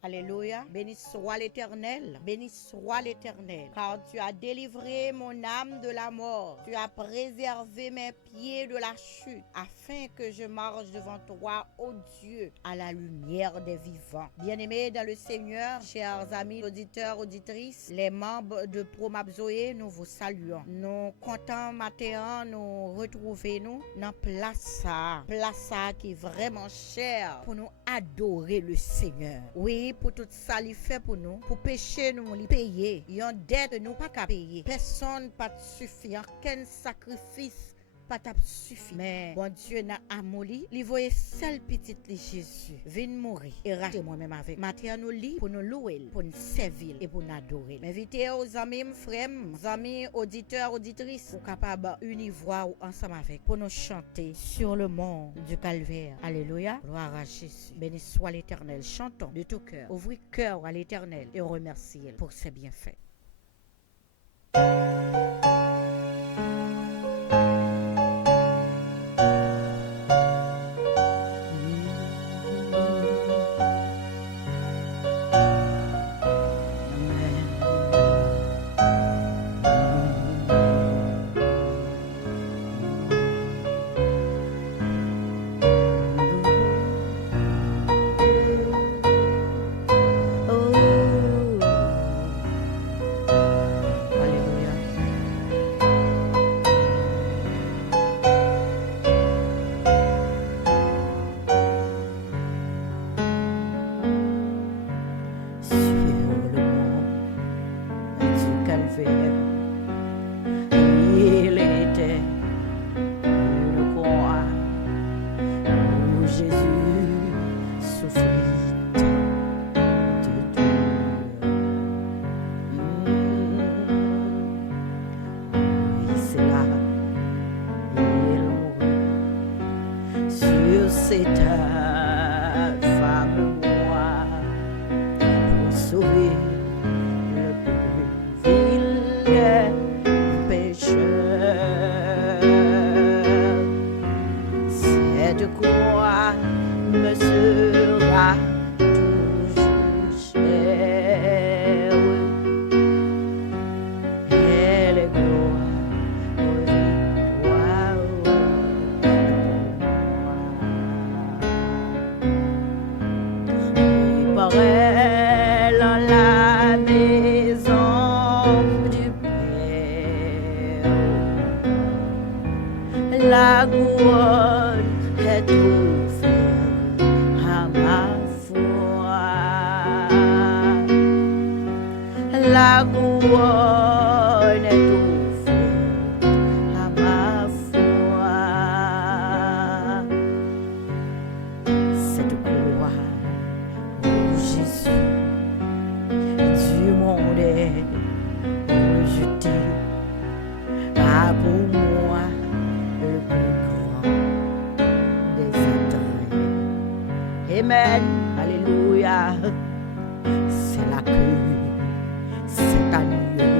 Alléluia. Béni soit l'Éternel. Béni soit l'Éternel. Car tu as délivré mon âme de la mort. Tu as préservé mes pieds de la chute, afin que je marche devant toi, ô Dieu, à la lumière des vivants. Bien-aimés dans le Seigneur, chers amis, auditeurs, auditrices, les membres de Promap Zoé, nous vous saluons. Nous comptons matin nous retrouver nous dans place ça qui est vraiment cher pour nous adorer le Seigneur. Oui, pour tout ça il fait pour nous, pour pécher nous li payer. Yon dette nous pas qu'à payer. Personne pas suffit, aucun sacrifice pas t'a suffi. Mais bon Dieu n'a amoli, li voye seul petit li Jésus vinn mourir et racheter moi-même avec. Matin nous li pour nous louer, pour nous servir et pour nous adorer. M'inviter aux amis, frères, amis auditeurs, auditrices, pour capable unir voix ou ensemble avec pour nous chanter sur le mont du Calvaire. Alléluia. Gloire à Jésus. Béni soit l'Éternel. Chantons de tout cœur. Ouvrez cœur à l'Éternel et remerciez pour ses bienfaits. Il était une croix où Jésus souffrit de douleur. Oui, c'est là, il mourut sur cette femme moi pour sauver le plus vil pécheur. Cette croix me sera toujours chère. Elle est gloire, victoire pour moi. Et par elle en la maison du Père, la couronne est offerte à ma foi. La couronne est offerte à ma foi. Cette croix où Jésus du monde est rejeté a pour moi le plus grand des attraits. Amen, alléluia. C'est là que cet agneau,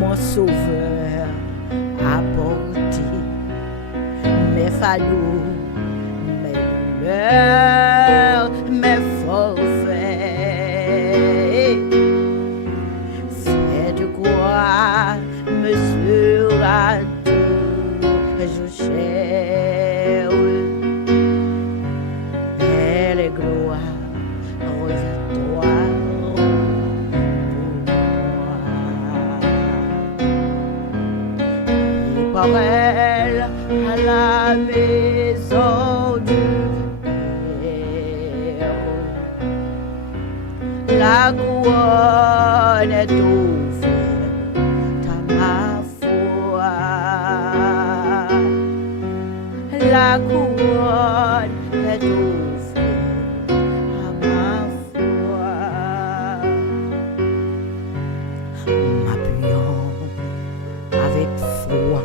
mon sauveur, a porté mes fardeaux, mes douleurs, mes forfaits. Cette croix me sera toujours chère. Elle est gloire, victoire pour moi. Et par elle à la maison du Père, la couronne est offerte à ma foi. La couronne est offerte à ma foi. M'appuyant avec foi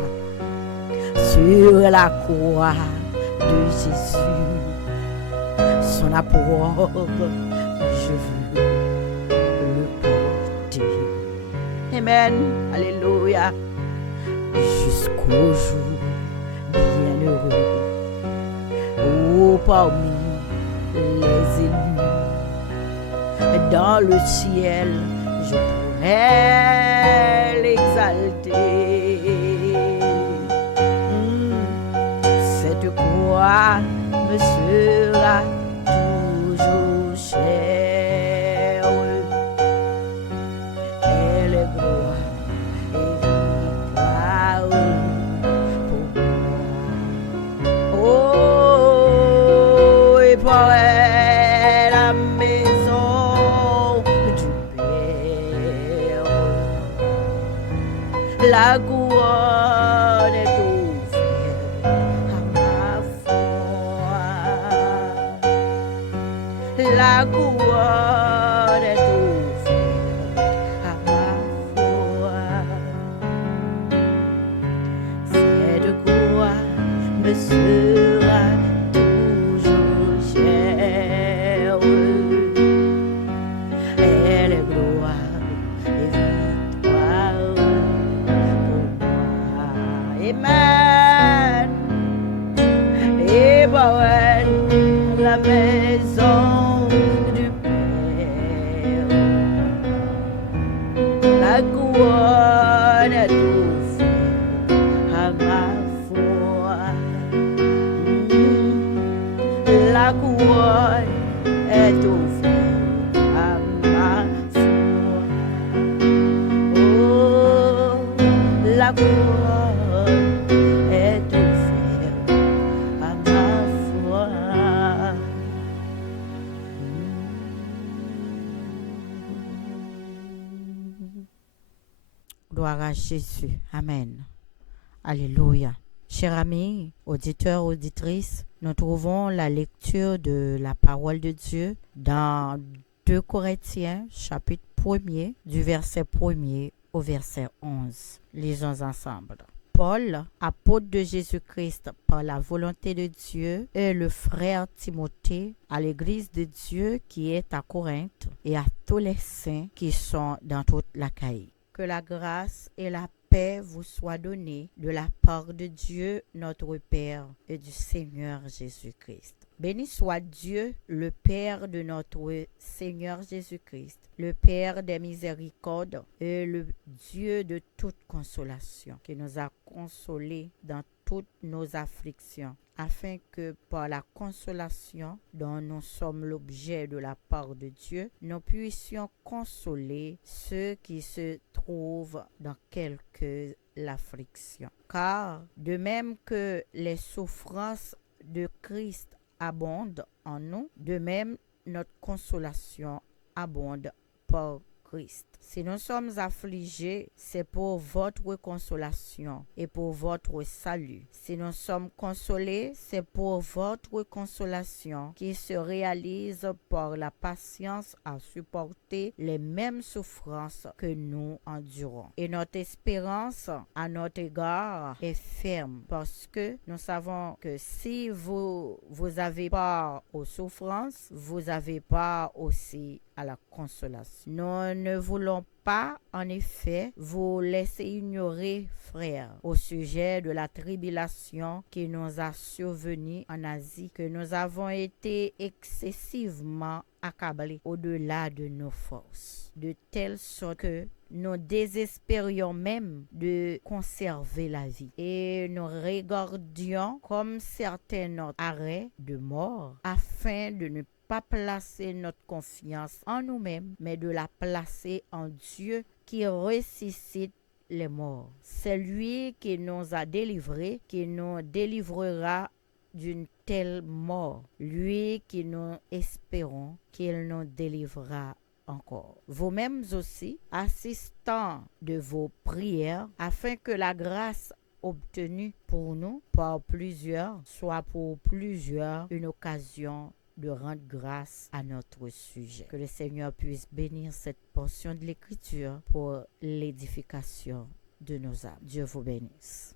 sur la croix de Jésus, son apport, je veux le porter. Amen, alléluia, jusqu'au jour bienheureux où parmi les élus dans le ciel, je pourrais l'exalter. Cette croix me sera toujours chère. Elle est gloire et victoire pour moi. Oh, et pour elle, la maison du Père, la couronne est offerte à ma foi. La couronne est offerte à ma foi. Cette croix me sera toujours chère. Elle est gloire et victoire pour moi. Amen. Et pour elle, la maison du Père, la couronne est offerte à ma foi. La couronne est offerte à ma foi. Oh, la couronne est offerte à ma foi. Gloire à Jésus. Amen. Alléluia. Chers amis, auditeurs, auditrices, nous trouvons la lecture de la parole de Dieu dans 2 Corinthiens, chapitre 1er, du verset 1er au verset 11. Lisons ensemble. Paul, apôtre de Jésus-Christ par la volonté de Dieu, et le frère Timothée à l'église de Dieu qui est à Corinthe et à tous les saints qui sont dans toute l'Achaïe. Que la grâce et la paix vous soient données de la part de Dieu notre Père et du Seigneur Jésus-Christ. Béni soit Dieu, le Père de notre Seigneur Jésus-Christ, le Père des miséricordes et le Dieu de toute consolation, qui nous a consolés dans toutes nos afflictions, afin que par la consolation dont nous sommes l'objet de la part de Dieu, nous puissions consoler ceux qui se trouvent dans quelque affliction. Car de même que les souffrances de Christ abondent en nous, de même notre consolation abonde par Christ. Si nous sommes affligés, c'est pour votre consolation et pour votre salut. Si nous sommes consolés, c'est pour votre consolation qui se réalise par la patience à supporter les mêmes souffrances que nous endurons. Et notre espérance à notre égard est ferme parce que nous savons que si vous avez part aux souffrances, vous avez part aussi à la consolation. Nous ne voulons pas, en effet, vous laisser ignorer, frères, au sujet de la tribulation qui nous a survenu en Asie, que nous avons été excessivement accablés au-delà de nos forces, de telle sorte que nous désespérions même de conserver la vie et nous regardions comme certains notre arrêt de mort afin de ne pas placer notre confiance en nous-mêmes, mais de la placer en Dieu qui ressuscite les morts. C'est lui qui nous a délivrés, qui nous délivrera d'une telle mort. Lui qui nous espérons qu'il nous délivrera encore. Vous-mêmes aussi, assistants de vos prières, afin que la grâce obtenue pour nous par plusieurs soit pour plusieurs une occasion de rendre grâce à notre sujet. Que le Seigneur puisse bénir cette portion de l'Écriture pour l'édification de nos âmes. Dieu vous bénisse.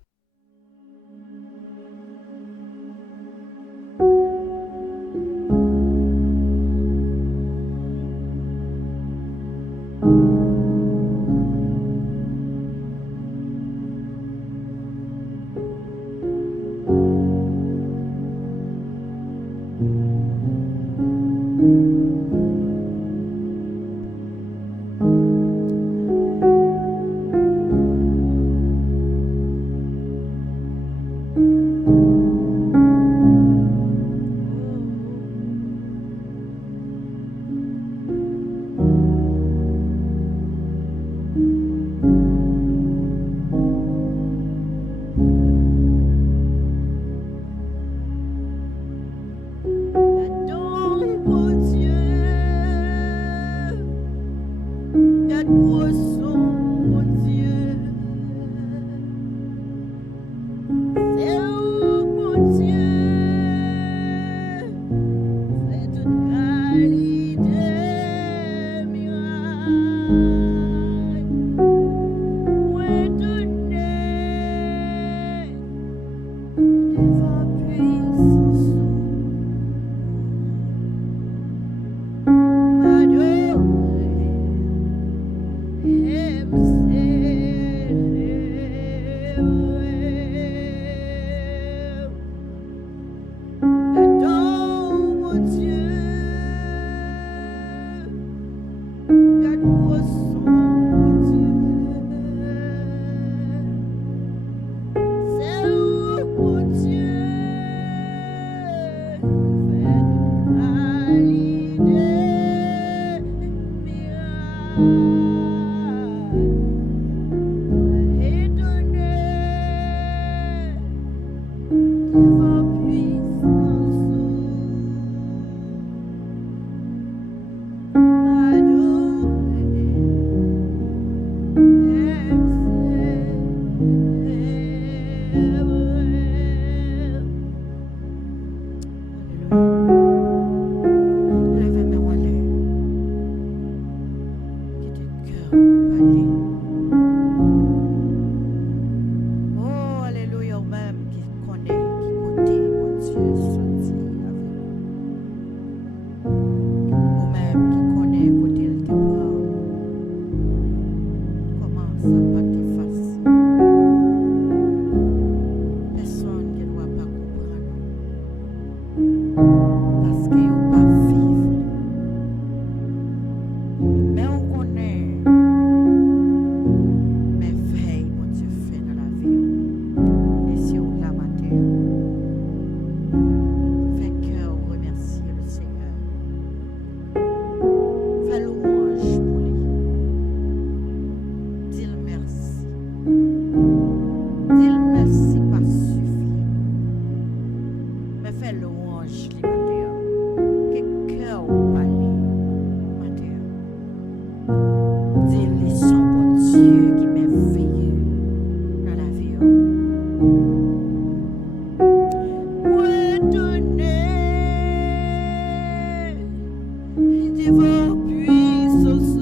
devant puissance,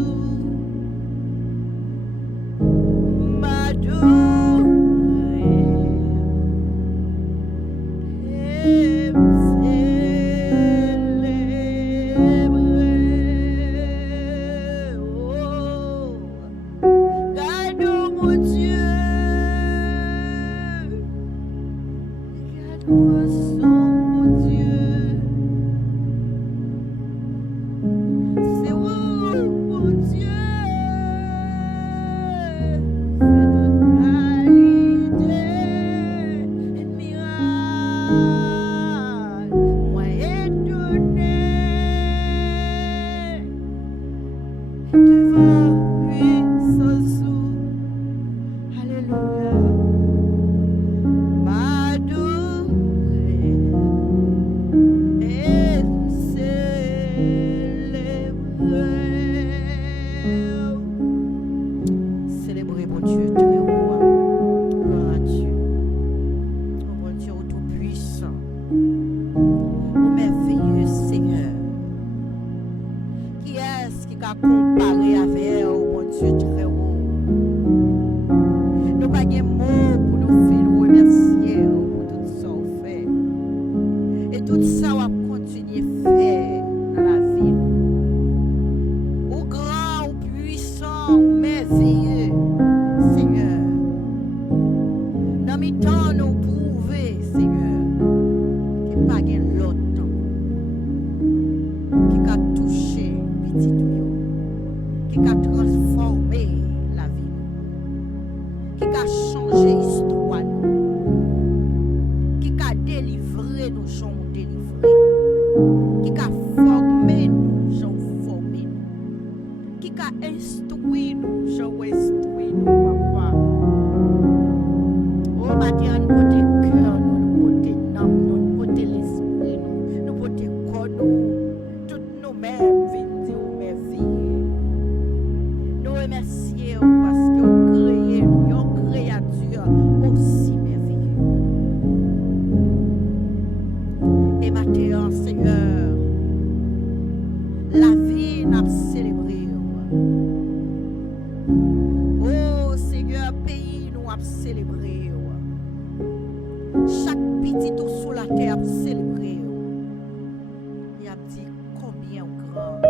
comparé avec mon Dieu très haut. Nous pas de mots pour nous faire remercier pour tout ça qu'on fait. Et tout ça on va continuer à faire dans la vie. Au grand, au puissant, au merveilleux, Seigneur. Dans mes temps, nous prouver, Seigneur, qu'il n'y a pas de l'autre qui a touché petit tuyau, qui a transformé la vie, qui a changé l'histoire, qui a délivré nos gens délivrés, qui a formé nos gens formés, qui a instruit nos gens instruits, papa. Oh, matin, nous côté cœur, nous côté âme, nous côté l'esprit, nous côté corps, toutes nous-mêmes venons dire merveilleux. Nous remercions parce que vous créez nous, une créature aussi merveilleuse. Et maintenant, Seigneur, la vie n'a pas célébré. Oh, Seigneur, pays nous a célébré. Chaque petit tout sous la terre a célébré. Il a dit combien grand,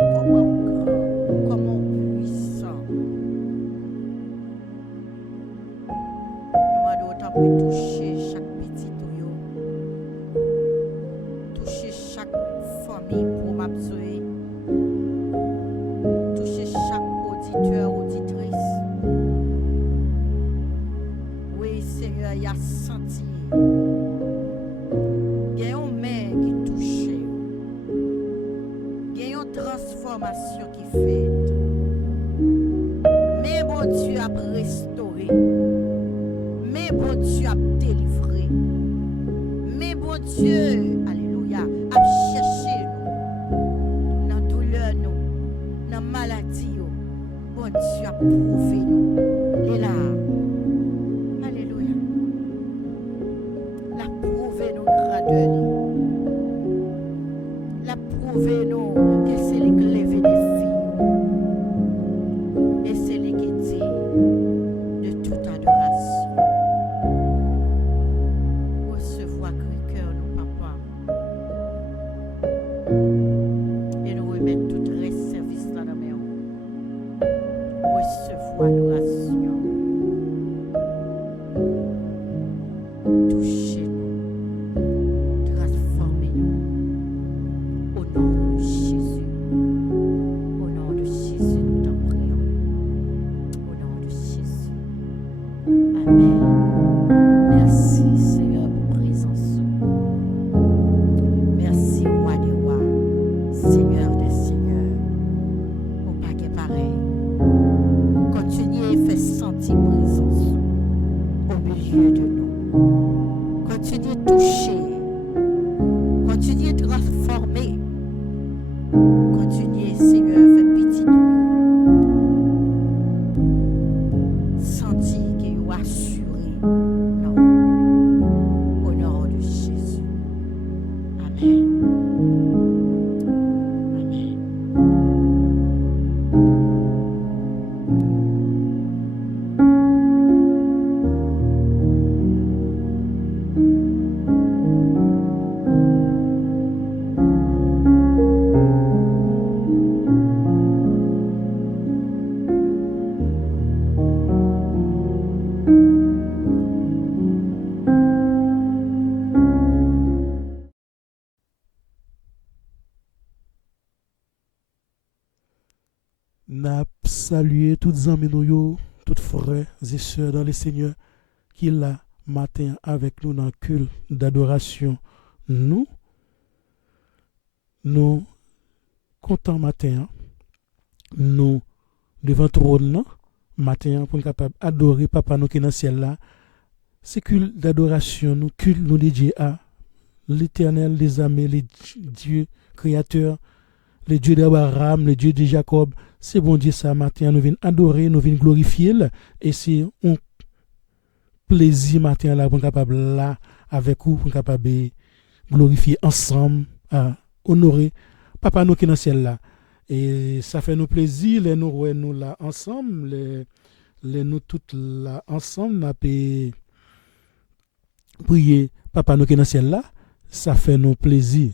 comment puissant. Nous avons toucher chaque petit tout, toucher chaque famille pour m'absorber, toucher chaque auditeur, auditrice. Oui, Seigneur, il a senti. Il y a une main qui touche. Il y a une transformation qui fait. Mais bon Dieu a restauré. Mais bon Dieu a délivré. Mais bon Dieu, alléluia, a cherché nous. Dans douleur nous, dans maladie nous. Bon Dieu a prouvé nous. Il est là. Alléluia. La prouvé nos grandeurs. La prouvé nous que c'est lui qui lève des filles. Et c'est lui qui dit de toute adoration. Recevoir cœur nous, papa. Et nous remettre tout reste service dans la main. Recevoir adoration. Touchez-nous, transformez-nous. Au nom de Jésus. Au nom de Jésus, nous t'en prions. Au nom de Jésus. Amen. Merci, Seigneur, pour présence. Merci, roi des rois, Seigneur des seigneurs. Au paquet pareil. Continuez N'a salué toutes amis nous, toutes frères et sœurs dans le Seigneur qui là matin avec nous dans le culte d'adoration. Nous comptons matin, nous devant trône matin pour nous capable adorer papa nous qui est dans le ciel là. C'est culte d'adoration, nous culte nous dédié à l'Éternel des armées, les Dieu créateur, le Dieu d'Abraham, le Dieu de Jacob. C'est bon Dieu ça matin, nous venons adorer, nous venons glorifier et c'est un plaisir matin là pour nous capable là avec vous pour nous capable glorifier ensemble, à honorer papa nous qui est dans le ciel là. Et ça fait nous plaisir les nous là ensemble, les nous toutes là ensemble n'a prier papa nous qui est dans le ciel là, ça fait nous plaisir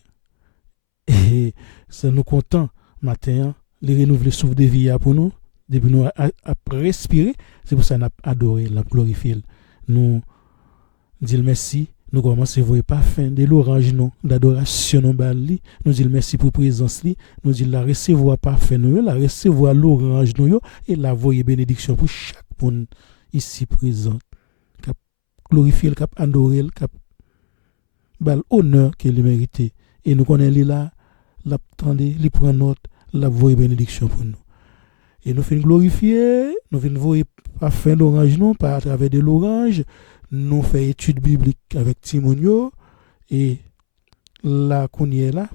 et ça nous content matin les renouveler souffle de vie pour nous depuis nous à respirer. C'est pour ça qu'on a adoré la glorifier, nous dire merci, nous commençons à voir pas fin de l'orange non d'adoration non bali, nous dire merci pour présence li, nous dire la recevoir parfait nous, la recevoir l'orange nous et la voyer bénédiction pour chaque monde ici présent, cap glorifier, cap adorer, cap bal honneur qu'il mérite et nous connaissons li là l'attendez, li prend note, la voyer bénédiction pour nous. Et nous faisons glorifier, nous faisons voir parfait l'orange non pas à travers de l'orange. Nous faisons études bibliques avec Timonio et là qu'on y est là,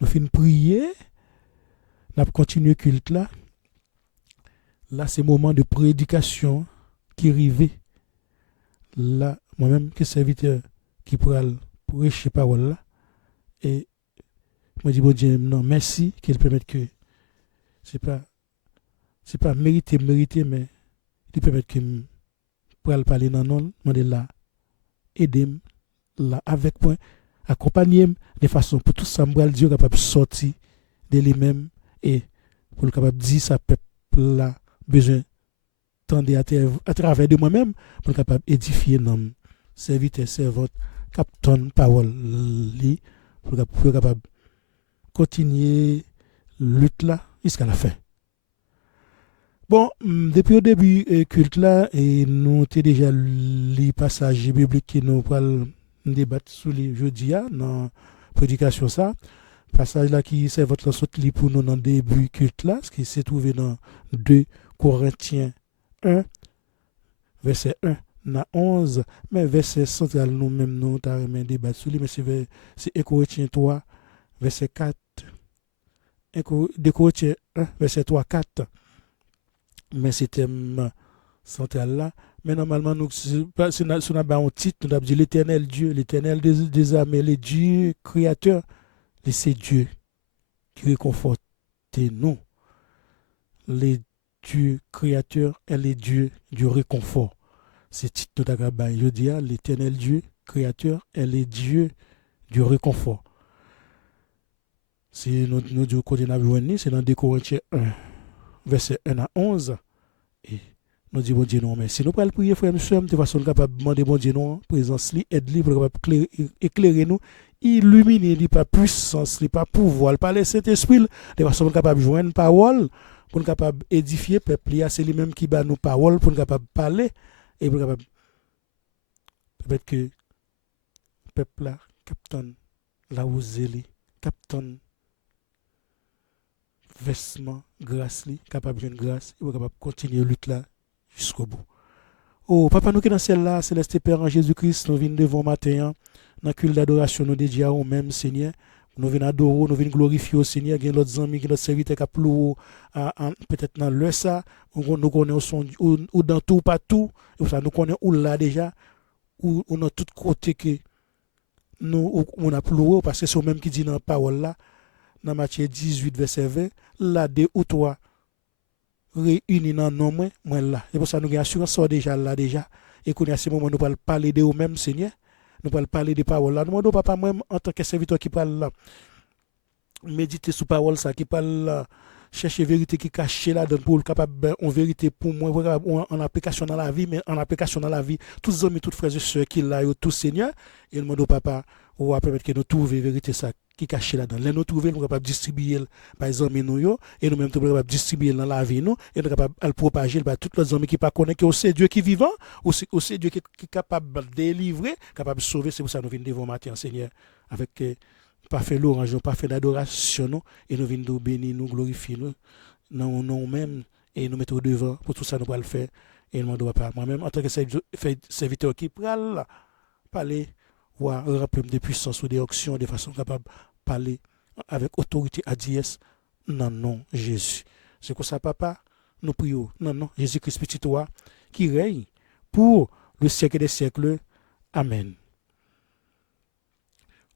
nous faisons prier, nous continuons le culte là. Là c'est moment de prédication qui arrive. Là moi-même qui serviteur qui pourra prêcher parole là et moi dis bon Dieu non merci qu'il permette que c'est pas mérité mais il permet que pour parler dans non demander là aider là avec moi accompagner de façon pour tout ça m'bral Dieu capable sortir de lui-même et pour le capable dire ça peuple là besoin tendre à travers de moi-même pour le capable édifier non serviteur servante captain parole li pour capable continuer lutte là jusqu'à la fin. Bon, depuis le début culte là, et nous avons déjà les passages bibliques qui nous parlent débattre sur les jeudi dans la prédication ça. Passage là qui c'est votre sorte pour nous dans le début culte là, ce qui s'est trouvé dans 2 Corinthiens 1, verset 1 à 11, mais verset central nous-mêmes nous avons débattre sur lui, mais c'est 1 Corinthiens 3, verset 4, 2 Corinthiens 1, verset 3, 4. Mais c'était central là. Mais normalement, nous, si nous avons un titre, nous avons dit l'éternel Dieu, l'éternel des armées, le Dieu créateur, c'est Dieu qui réconforte nous. Les dieux créateurs et les dieux du réconfort. C'est titre nous avons dit, je dis, l'éternel Dieu créateur et les dieux du réconfort. C'est nous Dieu qu'on a vu, c'est dans 2 Corinthiens 1. Verset 1 à 11, et nous disons, bon Dieu, non, mais si nous pouvons prier, frère, nous sommes de façon capable de demander, bon Dieu, non, présence, aide-lui, pour éclairer nous, illuminer, pas puissance, pas pouvoir, pas le Saint-Esprit, de façon capable de joindre parole, pour nous capable d'édifier, peuple, c'est lui-même qui bat nos paroles, pour nous capable de parler, et pour nous capable peut-être que peuple là, captain, là où zélé, captain, vêtement, grâce, capable de grâce, et capable de continuer la lutte là jusqu'au bout. Oh, Papa, nous qui dans celle-là, Céleste Père en Jésus-Christ, nous venons devant matin, dans le culte d'adoration, nous dédiés au même Seigneur. Nous venons adorer, nous venons glorifier au Seigneur. Il y a d'autres amis qui sont serviteurs qui ont peut-être dans le ça, nous connaissons ou dans tout, pas tout, et ça nous connaissons où là déjà, ou dans tout côté que nous on a pleuré, parce que c'est même qui dit dans la parole là, dans Matthieu 18, verset 20, là, 2 ou 3 réunis dans nos mains, moi là. Et pour ça, nous avons assurance déjà là, déjà. Et qu'on a à ce moment, nous allons parler de nous-mêmes, Seigneur. Nous allons parler des paroles là. Nous demandons, papa, moi, en tant que serviteur qui parle là, méditer sur parole ça, qui parle là, chercher vérité qui cache là, pour capable en vérité pour moi, en application dans la vie, mais en application dans la vie, tous les amis, toutes frères et sœurs qui là, tout Seigneur. Et nous demandons, papa, ou à permettre que nous trouvions la vérité ça qui est cachée là-dedans. Là, nous trouvons, nous sommes capables de distribuer par les amis nous, et nous-mêmes, nous sommes capables de distribuer dans la vie, nous, et nous sommes capables de le propager par tous les amis qui ne connaissent pas que c'est Dieu qui est vivant, ou c'est Dieu qui est capable de délivrer, capable de sauver. C'est pour ça que nous venons devant matin, Seigneur, avec parfait l'orange, parfait l'adoration, nous, et nous venons nous bénir, nous glorifier, nous, dans nous-mêmes, et nous mettre devant pour tout ça, nous allons le faire, et nous ne doit pas. Moi-même, en tant que serviteur qui parle, parler, ou remplir de puissance ou des actions de façon capable de parler avec autorité à diès non, non, Jésus. C'est comme ça, papa, nous prions. Non, non, Jésus-Christ, petit toi, qui règne pour le siècle des siècles. Amen.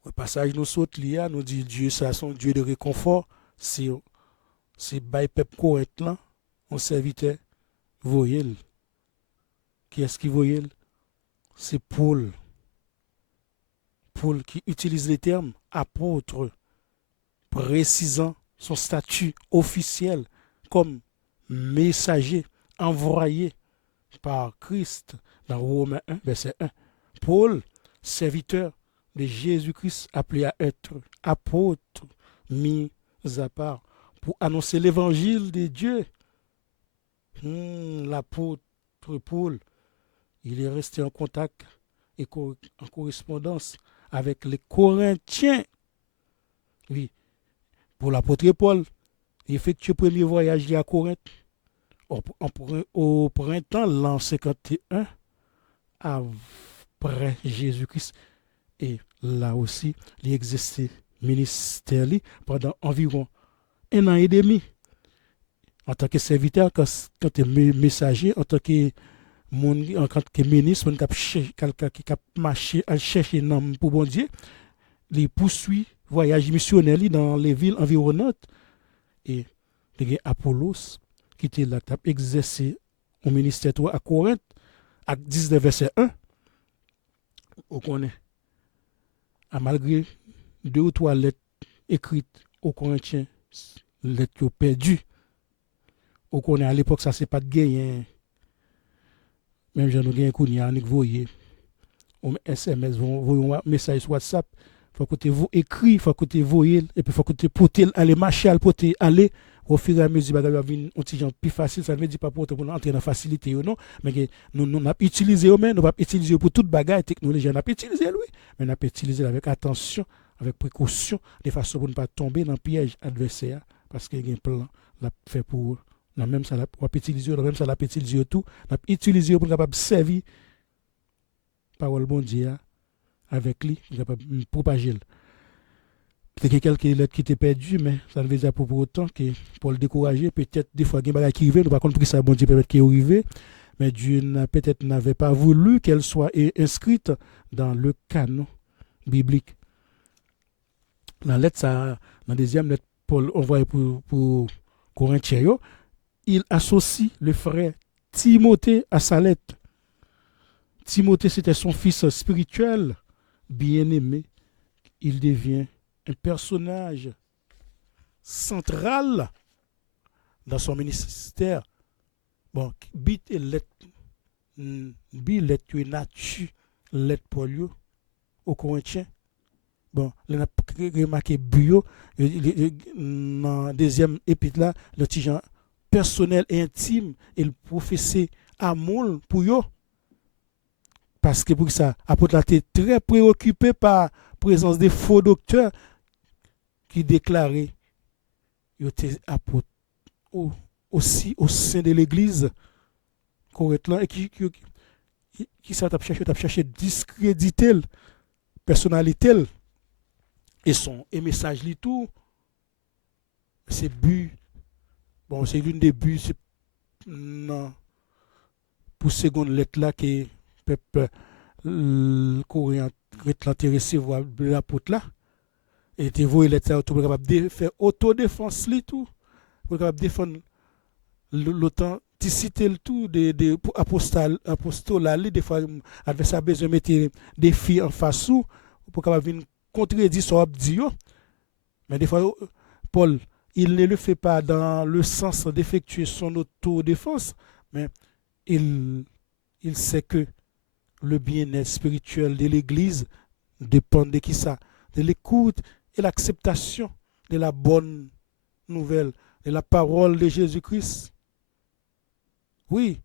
Au passage, nous sautons là, nous dit Dieu, c'est son Dieu de réconfort. C'est by peuple correct là, on serviteur, voyez. Qui est-ce qui voyait? C'est Paul. Paul qui utilise les termes apôtre, précisant son statut officiel comme messager envoyé par Christ dans Romains 1, verset 1. Paul, serviteur de Jésus-Christ, appelé à être apôtre, mis à part pour annoncer l'évangile de Dieu. L'apôtre Paul, il est resté en contact et en correspondance avec les Corinthiens. Oui, pour l'apôtre Paul, il effectue le premier voyage à Corinthe au printemps l'an 51 après Jésus-Christ. Et là aussi, il exerçait ministère pendant environ 1 an et demi. En tant que serviteur, quand tu es messager, en tant que ministre, quelqu'un qui a marché à chercher un homme pour bon Dieu, il poursuit voyage missionnaire dans les villes environnantes. Et il y a Apollos qui était là, qui a exercé au ministère à Corinthe, à 19 verset 1. On connaît. Malgré 2 ou 3 lettres écrites aux Corinthiens, lettres perdues. On connaît à l'époque, ça c'est pas de gain. Même j'en ai gagné un coup, il y a un voyé. SMS, voyez un message sur WhatsApp. Il faut que vous écrivez, il faut que vous voyez, et puis il faut que vous portez, aller marcher, aller, au fur et à mesure, il va y avoir un petit genre plus facile. Ça ne veut dire pas pour entrer dans la facilité ou non, mais nous avons utilisé, nous avons utilisé pour toute bagaille technologie, on a utilisé lui, mais on a utilisé avec attention, avec précaution, de façon pour ne pas tomber dans le piège adversaire, parce qu'il y a un plan l'a fait pour nous. Même ça l'a utilisé, même ça l'a utilisé tout, l'a utilisé pour capable servir parole bon Dieu avec lui, capable propager. Peut-être qu'il y a quelques lettres qui étaient perdues, mais ça ne veut dire pas pour autant que pour le décourager, peut-être des fois il y a des choses qui arrivent, nous par contre, ça bon Dieu peut-être qui arrive, mais Dieu peut-être n'avait pas voulu qu'elle soit inscrite dans le canon biblique. Dans la deuxième lettre, Paul envoyé pour Corinthiens, il associe le frère Timothée à sa lettre. Timothée, c'était son fils spirituel, bien-aimé. Il devient un personnage central dans son ministère. Bon, bit et lettre, lettre nature, lettre Paul au Corinthiens. Bon, on a remarqué bio dans la deuxième épître là, le petit genre personnel et intime, il professait amour pour eux. Parce que pour ça, apôtre là était très préoccupé par la présence des faux docteurs qui déclaraient qu'ils étaient apôtres aussi au sein de l'église correctement et qui ça t'a cherché discréditer la personnalité et son message li tout. C'est but. Bon, c'est l'une des buts non pour seconde lettre là que peuple coréen intéressé voir l'apôtre là et te voyer lettre là pour capable de faire autodéfense li tout pour capable défendre l'authenticité le tout de apostolat li des fois adversaire besoin mettre des filles en face ou pour capable venir contredire son dit mais des fois Paul il ne le fait pas dans le sens d'effectuer son autodéfense, mais il sait que le bien-être spirituel de l'Église dépend de qui ça? De l'écoute et l'acceptation de la bonne nouvelle, de la parole de Jésus-Christ. Oui,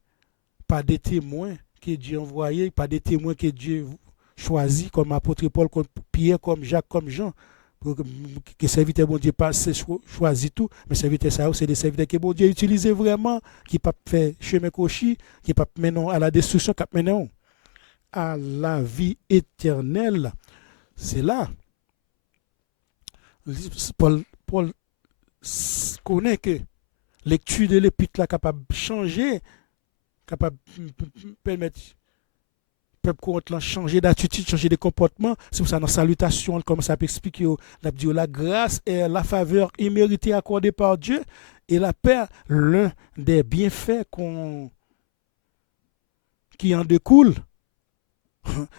pas des témoins que Dieu a envoyés, pas des témoins que Dieu choisit comme apôtre Paul, comme Pierre, comme Jacques, comme Jean. Pour que serviteur bon Dieu pas choisi tout, mais serviteur ça c'est des serviteurs que bon Dieu utilise vraiment, qui pas faire chemin cochi, qui pas mener à la destruction, qui mener à la vie éternelle. C'est là. Paul connaît que lecture de l'épître là capable de changer, capable de permettre peuple courant changer d'attitude, changer de comportement. C'est pour ça dans salutation, comme ça peut expliquer, la grâce et la faveur imméritée accordée par Dieu et la paix, l'un des bienfaits qui en découle.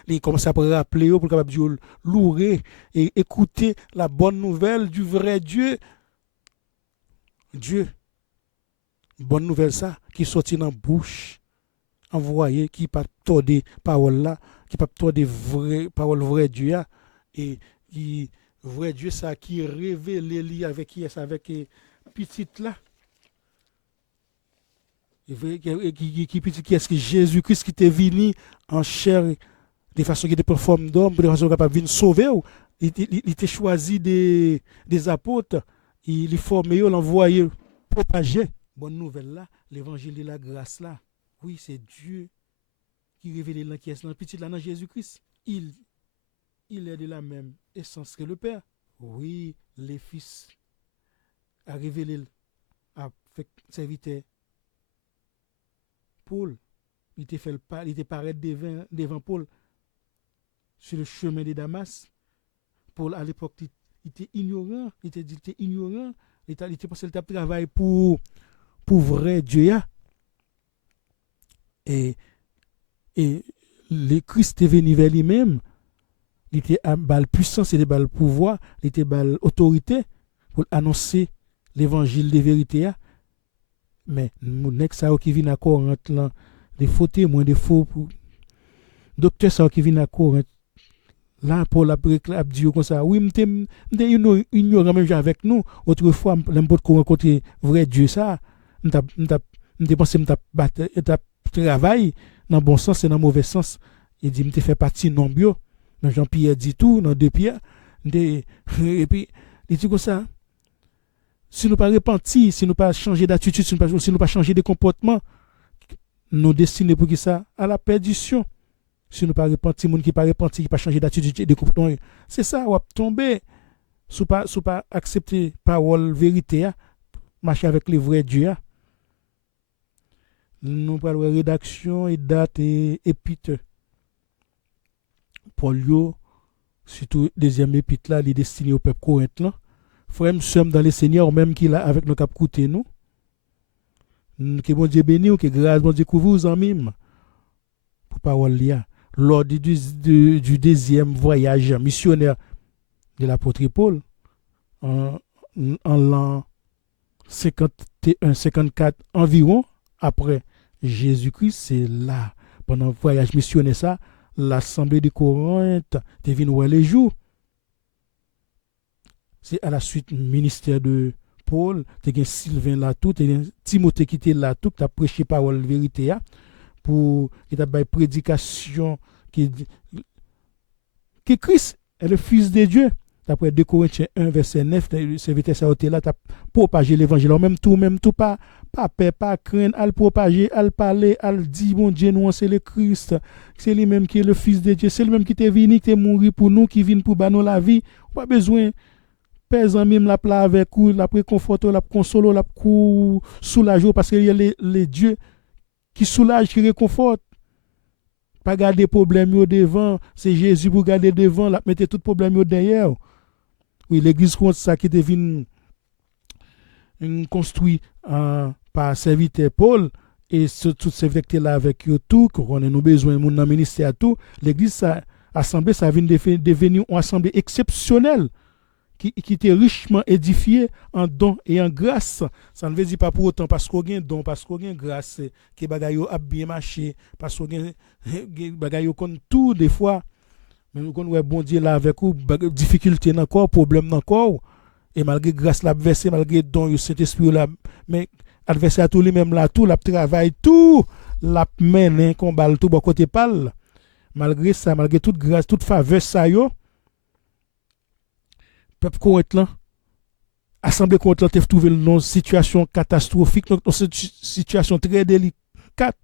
Il commence à rappeler pour capable de louer et écouter la bonne nouvelle du vrai Dieu. Dieu, bonne nouvelle ça, qui sortit dans la bouche envoyé, qui pas tordé parole là, qui pas tordé vraie parole vrai Dieu et qui vrai Dieu ça qui révèle li avec qui est avec petite là. Qui petit qui est-ce que Jésus-Christ qui était venu en chair de façon qui était pour forme d'homme, de façon capable venir sauver ou il était choisi des apôtres, il formé, l'envoyé, propager bonne nouvelle là, l'évangile de la grâce là. Oui, c'est Dieu qui révèle la qui est dans petit là dans Jésus-Christ. Il est de la même essence que le Père. Oui, le Fils a révélé à serviteur Paul. Il était fait il était paraître devant Paul sur le chemin de Damas. Paul à l'époque il était ignorant, il était ignorant, il était pensé qu'il travail pour vrai Dieu. Et le Christ est venu vers lui-même. Il était à bal puissance, il était bal pouvoir, il était bal autorité pour annoncer l'évangile de vérité. Mais mon ça qui vient à Corinthe là, des faux témoins, des faux docteur ça qui vient à Corinthe. Là Paul a dit comme ça, oui, m'était ignorant même avec nous. Autrefois, l'importe qu'on rencontre vrai Dieu ça, m'était pensé m't'a travail dans le bon sens et dans le mauvais sens. Il dit, je fais partie non bio. Jean-Pierre dit tout, dans 2 Pierre. Et puis, il dit comme ça. Si nous ne pas repentir, si nous ne pas changer d'attitude, si nous ne pas changer de comportement, nous destinés pour qui ça? À la perdition. Si nous ne pas repentir, les gens qui ne pas repentir, qui ne pas changer d'attitude et de comportement, c'est ça, on va tomber. Si nous ne pas accepter la parole vérité, marcher avec les vrais dieux. Nous parlons de rédaction et date et épître. Paul, surtout deuxième épître là, il est destiné au peuple corinthien. Frère, nous sommes dans le Seigneur, même qu'il a avec nos cap côté nous. Que bon Dieu bénisse, que grâce bon Dieu couvre vous en mime. Pour parole là. Lors du deuxième voyage missionnaire de l'apôtre Paul, en l'an 51-54 environ, après Jésus-Christ, c'est là, pendant le voyage missionnaire, ça, l'assemblée de Corinthe, tu viens voir les jours. C'est à la suite du ministère de Paul, tu as Sylvain là tout, tu as Timothée qui était là tout, tu as prêché parole vérité pour qu'il ait prédication que Christ est le Fils de Dieu. D'après 2 Corinthiens 1, verset 9, le serviteur ça là, tu as propagé l'évangile. Même tout, pas peur, pas craindre, à le propager, à le parler, à le dire, bon Dieu, nous, c'est le Christ. C'est lui-même qui est le Fils de Dieu. C'est lui-même qui est venu, qui est mort pour nous, qui vient pour nous la vie. Pas besoin. Père même la plat avec vous, la réconforter, la consoler, la soulager, parce qu'il y a les dieux qui soulagent, qui réconfortent. Pas garder problème au devant, c'est Jésus pour garder devant, la mettre tout problème au derrière. Oui, l'église comme ça qui devine construit par serviteur Paul et tout serviteur là avec eux tout, qu'on a nous besoin mon ministère tout, l'église ça assemblée ça vient devenir une assemblée exceptionnelle qui était richement édifiée en dons et en grâce. Ça ne veut dire pas pour autant parce qu'on a un don, parce qu'on a une grâce, que bagaille a bien marché, parce qu'on a bagaille comme tout des fois. Mais quand ouais bon Dieu là avec vous, difficulté encore, problème encore, et malgré grâce la versé, malgré don le Saint-Esprit là, mais adversaire tout lui-même là, tout la travail, tout la mène combat tout bon côté parle. Malgré ça, malgré toute grâce, toute faveur ça yo, peuple Corinthe là, assemblée Corinthe là, trouvé une situation catastrophique, une situation très délicate,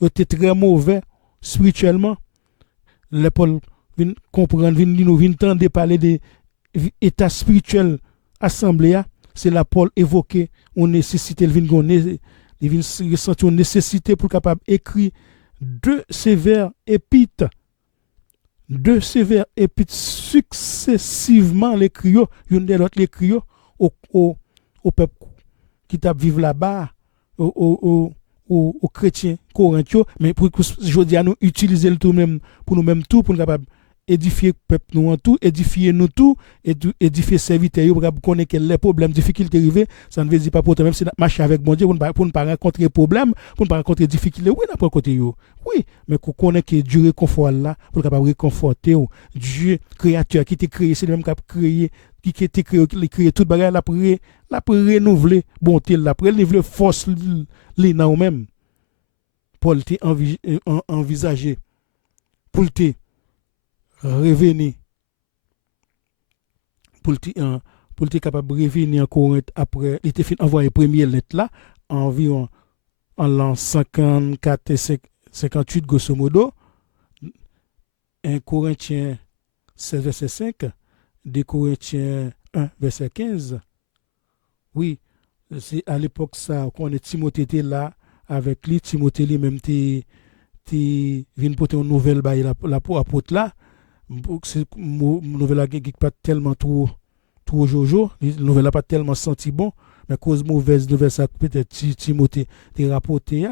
était très mauvais spirituellement. Les Paul vient comprendre, vient entendre parler de état spirituel assemblée, c'est là Paul évoqué une nécessité, il vient ressentir une nécessité pour capable écrire deux sévères épîtres successivement l'écrit une de l'autre l'écrit au peuple qui t'a vivre là-bas aux chrétiens corinthiens, mais pour que je dis à nous utiliser le tout même pour nous-mêmes tout pour nous capable édifier peuple nous en tout, édifier nous tout, édifier serviteurs pour connaître que les problèmes, difficultés arrivent, ça ne veut dire pas pour toi même si marcher avec bon Dieu pour ne pas rencontrer problème, pour ne pas rencontrer difficultés, oui, n'a pas côté yo. Oui, mais qu'on connaît que Dieu réconfort là pour capable réconforter Dieu créateur qui t'a créé, c'est le même qui a créé qui t'a créé toute bagarre la pour renouveler bonté la pour renouveler force li dans même. Paul t'a envisagé pour te revenir pour être capable de revenir en Corinthe après il était envoyé première lettre là environ en l'an 54 et 58 grosso modo 1 Corinthiens 16 verset 5 2 Corinthiens 1 verset 15. Oui, c'est à l'époque ça qu'on est Timothée était là avec lui, Timothée lui même t'es vient porter une nouvelle bail la pour apôtre là. C'est nouvelle qui pas tellement trop jojo, nouvelle pas tellement senti bon, mais cause mauvaise nouvelle ça peut-être Timothée t'es rapporté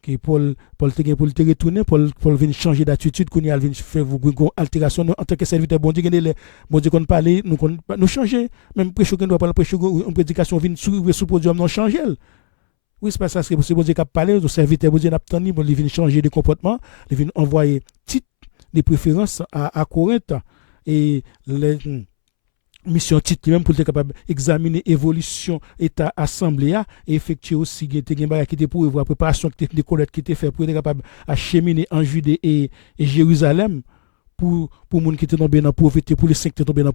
que Paul te pour te retourner Paul vient changer d'attitude qu'on vient faire vous une altération en tant que serviteur bon Dieu bon Dieu qu'on parler nous changer même prêcher qu'on doit pas prêcher une prédication vient sous podium non changer. Oui, c'est pas ça, c'est bon Dieu qui a parlé, le serviteur bon Dieu n'a pas bon il vient changer de comportement, il vient envoyer titre des préférences à Corinthe et les missions titre même pour être capable d'examiner l'évolution état assemblée et effectuer aussi des qui étaient pour voir préparation des collectes qui étaient fait pour être capable acheminer en Judée et Jérusalem pour monde qui était tombé dans la pauvreté pour les cinq qui étaient tombés dans la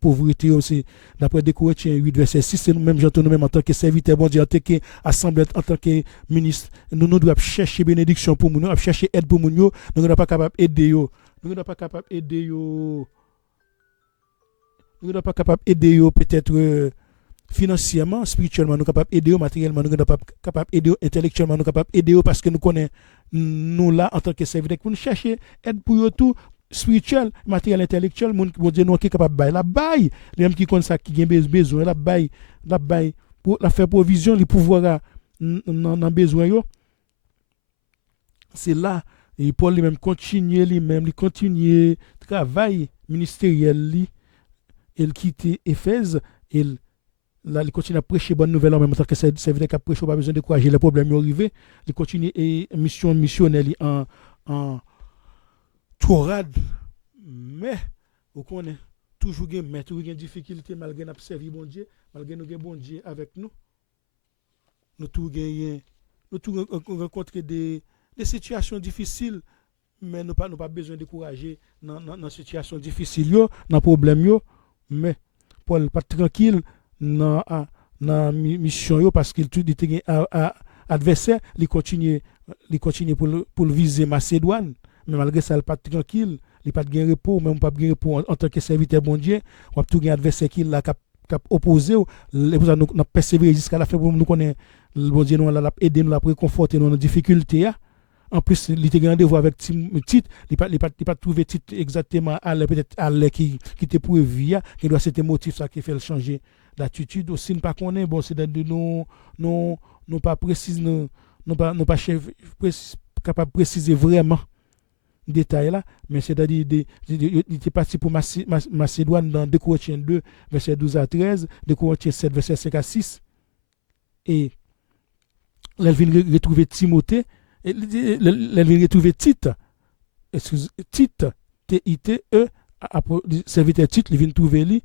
pauvreté aussi d'après des Corinthiens 8 verset 6 c'est nous même j'entends nous même en tant que serviteur bon Dieu en tant que assemblée en tant que ministre nous devons chercher bénédiction pour nous chercher aide pour nous nous sommes pas capable d'aider nous sommes pas capable d'aider nous sommes pas capable d'aider peut-être financièrement spirituellement nous sommes capables d'aider matériellement nous sommes pas capable d'aider intellectuellement nous sommes capables d'aider parce que nous connaissons nous là en tant que serviteur pour nous chercher aide pour tout spirituel matériel intellectuel mon Dieu nous qui capable bail la bail même qui connaît ça qui a besoin la bail pour la faire provision les pouvoir dans besoin yo c'est là et Paul lui-même continuer travail ministériel lui il quitte Éphèse il là il continue à prêcher bonne nouvelle en même temps que serviteur qui a prêché pas besoin de décourager les problèmes arrivés il continue et mission missionnaire en tourade mais vous connaissez toujours une difficulté malgré n'a servi bon Dieu malgré nous bon Dieu avec nous nous rencontrer des situations difficiles mais nous pas besoin de décourager dans situation difficile yo dans problème yo mais Paul pas tranquille dans mission yo parce qu'il tout était adversaire il continue pour viser Macédoine mais malgré ça il pas tranquille il pas de repos même pas de repos en tant que serviteur bon Dieu on a tout un adversaire qui là cap opposé nous persévérer jusqu'à la fin pour nous connaître bon Dieu nous l'a aider nous l'a réconforter dans nos difficultés en plus il était grand devoir avec titre il pas trouver titre exactement à peut-être à qui était pour via qui doit c'était motif ça qui fait le changer d'attitude aussi ne pas connaît bon c'est de nous pas précise nous pas capable préciser vraiment détail là mais c'est-à-dire il était parti pour Macédoine dans 2 Corinthiens 2 verset 12 à 13 2 Corinthiens 7 verset 5 à 6 et là il vient retrouver Timothée elle vient retrouver Tite excuse, Tite, T-I-T-E, serviteur Tite, il vient trouver lui,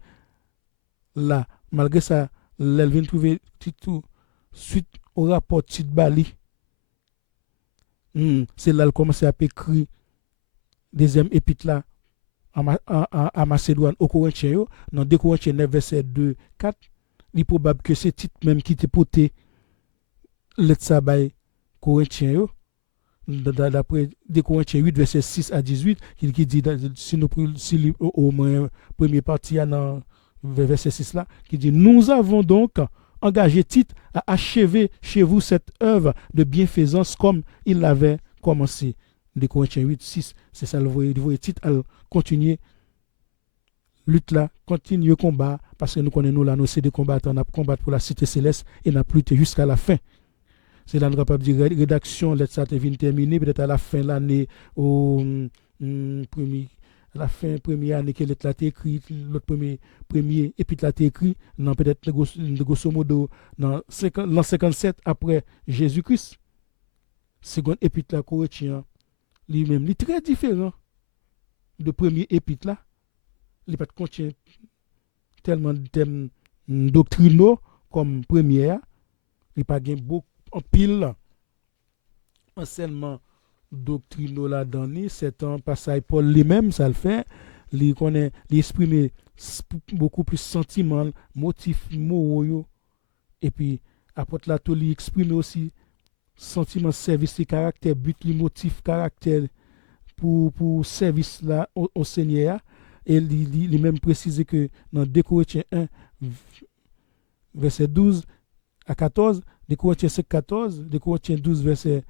là, malgré ça, il vient trouver Tite tout, suite au rapport Tite Bali. C'est là qu'il commence à écrire deuxième épître là à Macédoine aux Corinthiens, dans 2 Corinthiens 9, verset 2, 4, il est probable que c'est Tite même qui était porté lettre ça by Corinthiens, d'après 2 Corinthiens 8, verset 6 à 18, qui dit, si nous si au moins première partie dans verset 6 là, qui dit, nous avons donc engagé Tite à achever chez vous cette œuvre de bienfaisance comme il l'avait commencé. 2 Corinthiens 8, 6, c'est ça le voyez Tite à continuer lutte là, continuer combat, parce que nous connaissons là, nous c'est des combattants, on a combattre pour la cité céleste et on a lutter jusqu'à la fin. C'est là nous capable de dire rédaction, lettre ça vient terminer, peut-être à la fin de l'année, au premier, à la fin première année que lettre là écrit, l'autre premier épître là écrit, non peut-être grosso modo dans 57 après Jésus-Christ. Second épître là Corinthiens lui-même, il est très différent de premier épître là. Il ne contient tellement de thèmes doctrinaux comme première. Il n'y a pas beaucoup en pile enseignement doctrinaux là-dedans. C'est un passage Paul lui-même, ça le fait. Il connaît, il exprime beaucoup plus sentiments, motifs moraux. Et puis, apôtre là, il exprime aussi sentiments, service, caractère, but, motif, caractère pour service là au Seigneur. Et il même précisé que dans 2 Corinthiens 1, verset 12 à 14, 2 Corinthiens 5, 14, 2 Corinthiens 12, verset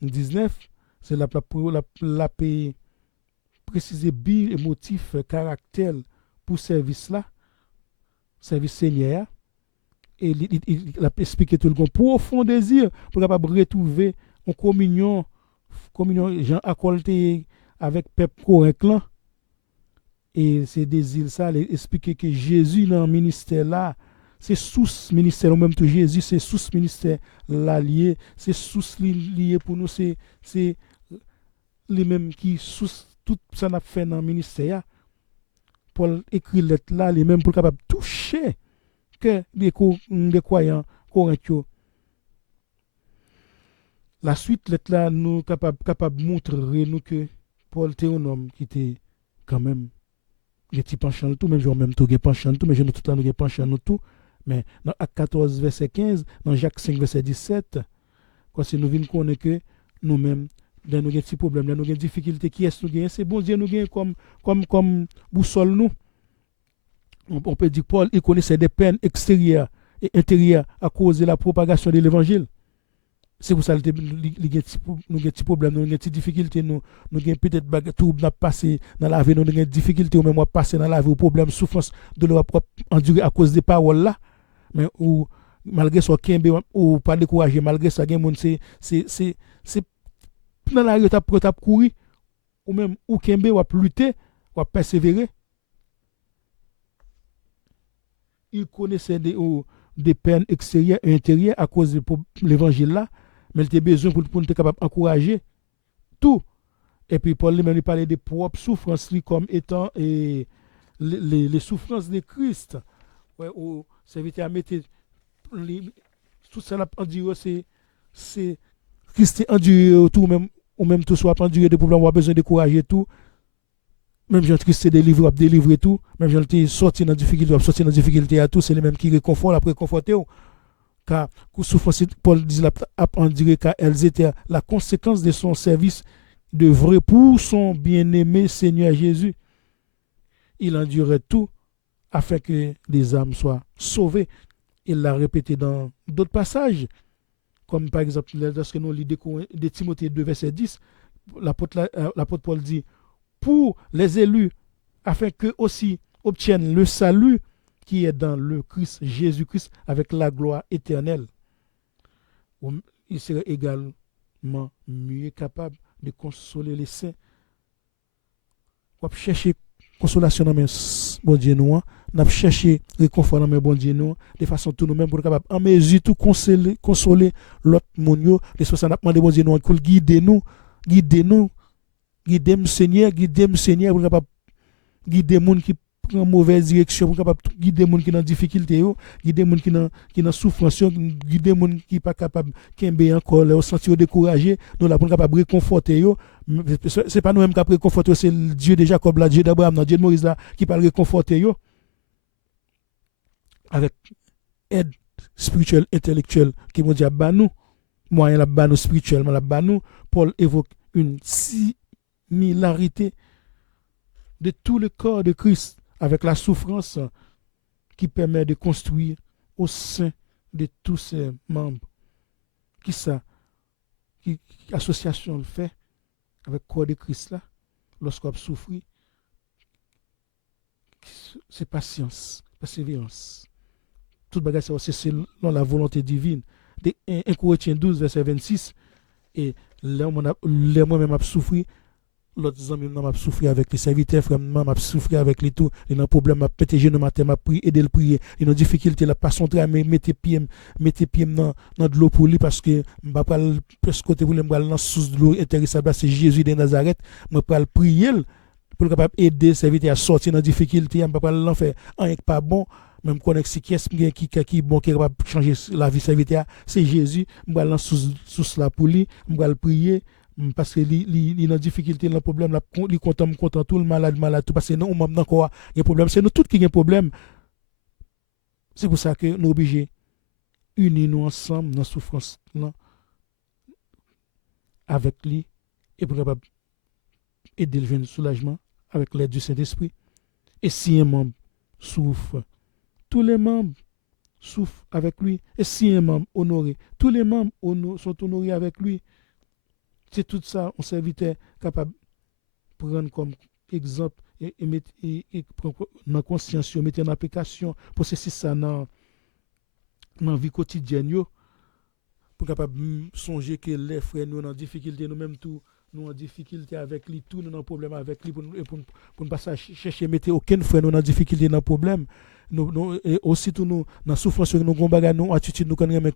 19, c'est la préciser but et motif, caractère pour service là, service Seigneur. Et il a expliqué tout le monde profond désir pour capable retrouver en communion Jean accolté avec peuple Corinthien. Et c'est désir ça, expliquer que Jésus dans le ministère là, c'est sous ministère, ou même tout Jésus, c'est sous ministère là lié, c'est sous lié pour nous, c'est les mêmes qui sous tout ça n'a fait dans le ministère. Paul écrit lettre là, les mêmes pour capable toucher que des croyants corinthiens. La suite lettre là nous capable montrer nous que Paul était un homme qui était quand même les petits penchants tout, même je même tout penchant tout, mais je nous tout là nous penchant tout, mais dans Acte 14 verset 15, dans Jacques 5 verset 17, quand c'est nous venons connaître que nous-mêmes dans nos petits problèmes, dans nos difficultés qui est nous gagne, c'est bon Dieu nous gagne comme boussole nous. On peut dire que Paul il connaissait des peines extérieures et intérieures à cause de la propagation de l'évangile. C'est pour ça que nous avons des petits problèmes, nous avons des petites difficultés, nous avons peut-être tout passé dans la vie, nous avons des difficultés, ou même passer dans la vie, ou problème, souffrance de l'Europe enduré à cause des paroles là. Mais ou malgré ça, ou pas découragé, malgré ça, c'est dans la vie, tu as couru, ou même ou Kembe, ou lutter, ou persévérer. Il connaissait des peines extérieures et intérieures à cause de l'évangile là. Mais il a besoin pour être capable d'encourager tout. Et puis Paul lui-même parlait des propres souffrances comme étant les souffrances de Christ. Ouais, au serviteur a mettre tout ça enduré, c'est Christ enduré tout même ou même tout soit enduré des problèmes, on a besoin d'encourager tout. Même Jean Christ s'est délivré tout, même Jean t'es sorti dans la difficulté à tout, c'est les mêmes qui réconfortent après conforter. Car souffrance, Paul dit on dirait qu'elles étaient la conséquence de son service de vrai pour son bien-aimé Seigneur Jésus. Il endurait tout afin que les âmes soient sauvées. Il l'a répété dans d'autres passages, comme par exemple lorsque nous lisons de Timothée 2 verset 10, l'apôtre Paul dit pour les élus afin qu'eux aussi obtiennent le salut qui est dans le Christ, Jésus-Christ, avec la gloire éternelle. Il serait également mieux capable de consoler les saints. On va chercher consolation dans mes bon Dieu nous, on va chercher réconfort dans mes bon Dieu nous, de façon tout nous-mêmes pour être capable en mesure tout consoler l'autre monde, de façon à demander bon Dieu nous pour guider nous guidez-moi Seigneur pour capable guider monde qui prend mauvaise direction pour capable guider monde qui dans difficulté yo, guider monde qui dans souffrance, guider monde qui pas capable kembe encore là, sentir découragé, nous là pour capable réconforter yo. C'est pas nous même qui réconforter, c'est Dieu de Jacob là, Dieu d'Abraham, Dieu de Moïse là qui parle réconforter yo avec aide spirituelle intellectuelle qui mon Dieu ba nous moyen la ba nous spirituellement la ba nous. Paul évoque une similarité de tout le corps de Christ avec la souffrance qui permet de construire au sein de tous ses membres. Qui ça? Qui association le fait avec le corps de Christ là? Lorsqu'on souffre, c'est patience, persévérance. Tout bagage c'est selon la volonté divine. De 1 Corinthiens 12, verset 26, et là, moi-même, je souffrir. L'autre amis m'a souffrir avec les serviteurs, frère m'a souffrir avec les tout, il y a un problème, m'a pété genou matin, m'a prié, aider le prier, il y a une difficulté, la pas son travail, mettez pied dans de l'eau pour lui parce que m'a pas presque côté pour lui dans sous de l'eau intéressable, c'est Jésus de Nazareth, m'a pas prier pour capable aider serviteur à sortir dans difficulté, m'a pas l'en faire un pas bon. Même connaître si qui est bon qui est capable de changer la vie serviteur, c'est Jésus, m'a dans sous la pour lui, m'a le prier parce que il dans difficulté dans problème là il content tout le malade tout parce que non même encore il y a problème c'est nous tous qui avons problème. C'est pour ça que nous obligés unis nous ensemble dans souffrance là avec lui et pour capable aider le soulagement avec l'aide du Saint-Esprit. Et si un membre souffre, tous les membres souffrent avec lui. Et si un membre honoré, tous les membres sont honorés avec lui. C'est tout ça, on serviteur capable de prendre comme exemple et prendre dans conscience, mettre en application pour ceci ça dans la vie quotidienne, pour capable songer que les frères nous en difficulté, nous-mêmes tout, nous en difficulté avec lui, tout nous en problème avec lui, pour ne pas chercher mettre aucun frère nous en difficulté dans problème. Nous aussi tout nous dans souffrance nous combat nous attitude nous connait mais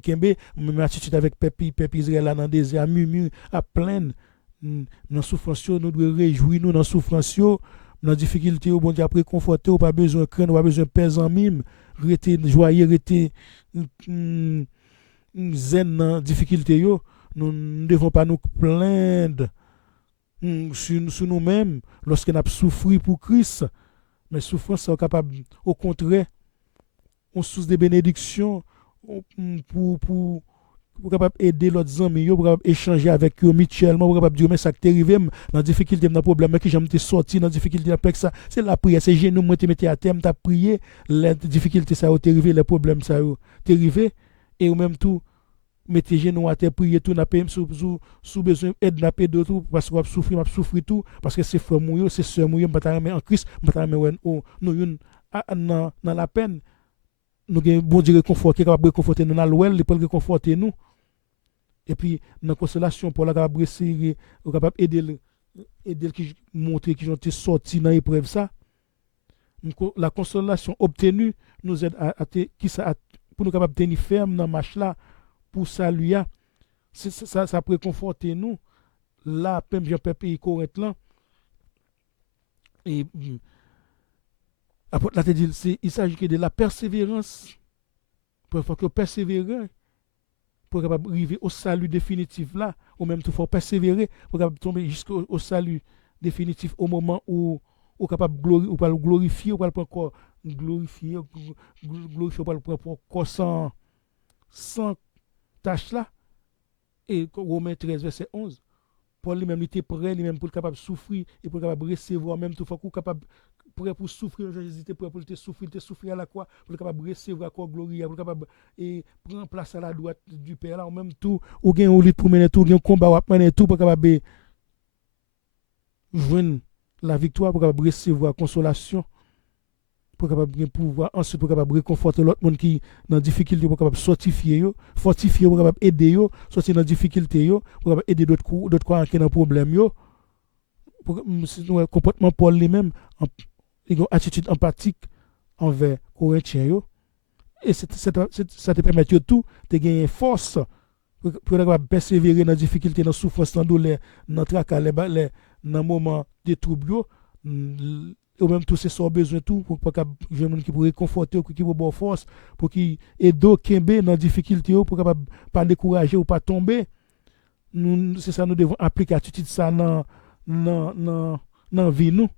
kembe même attitude avec peuple Israël là dans désert à murmure à plaindre dans souffrance nous doit réjouir nous dans souffrance dans difficulté bon Dieu après conforter pas besoin craindre pas besoin pèse en mime rester joyeux rester zen dans difficulté nous ne devons pas nous plaindre sur nous-mêmes lorsque nous souffrir pour Christ. Mais souffrance sont capables, au contraire, on source de bénédiction pour capable aider l'autre amis, pour capable échanger avec eux mutuellement, pour capable dire mais ça qui t'est arrivé dans difficulté, dans problème, mais que j'aime te sortir dans difficulté avec ça, c'est la prière, c'est genou moi te mettre à terme, t'as prié, les difficultés ça t'est arrivé, les problèmes ça t'est arrivé et ou même tout mettez genoux à terre prier tout n'a pas sous besoin aide n'a pas d'autre parce qu'on souffrir tout parce que c'est frère mouillé c'est sœur mouillé pas en Christ pas nous une dans la peine nous gain bon Dieu réconfort qui capable réconforter nous dans l'ouel il peut réconforter nous et puis dans consolation pour la capable resserrer capable aider qui montrer qu'ils ont été sortis dans épreuve ça la consolation obtenue nous aide à qui ça pour nous capable tenir ferme dans marche là pour saluer, ça peut conforter nous. Là, même Jean pays Corinthe là. Et là, il s'agit de la persévérance. Pour faut que persévérer pour capable arriver au salut définitif là, ou même il faut persévérer pour capable tomber jusqu'au salut définitif au moment où capable glorifier ou pas encore glorifier pas encore sans tâche là et Romains 13 verset 11 Paul lui-même il était prêt lui-même pour capable souffrir et pour capable recevoir même tout faut capable prêt pour souffrir Jésus était prêt pour te souffrir à la croix pour capable recevoir quoi gloire pour capable et prendre place à la droite du Père là en même tout ou gain ou lutte pour mener tout gain combat ou mener tout pour capable joindre la victoire pour capable recevoir consolation pour capable pouvoir ensuite pour capable réconforter l'autre monde qui dans difficulté pour capable fortifier pour capable aider yo sortir dans difficulté yo pour capable aider d'autres croyants qui dans problème yo pour comportement Paul lui-même il a une attitude empathique envers Corinthiens yo et ça te permet tout de gagner force pour capable persévérer dans difficulté dans souffrance dans douleur dans tracas dans moment de trouble ou même tout c'est son besoin tout pour pas jeune qui pourrait conforter qui pour bonne force pour qui aider kembe dans difficulté pour capable pas décourager ou pas tomber. Nous c'est ça nous devons appliquer attitude ça dans vie nous.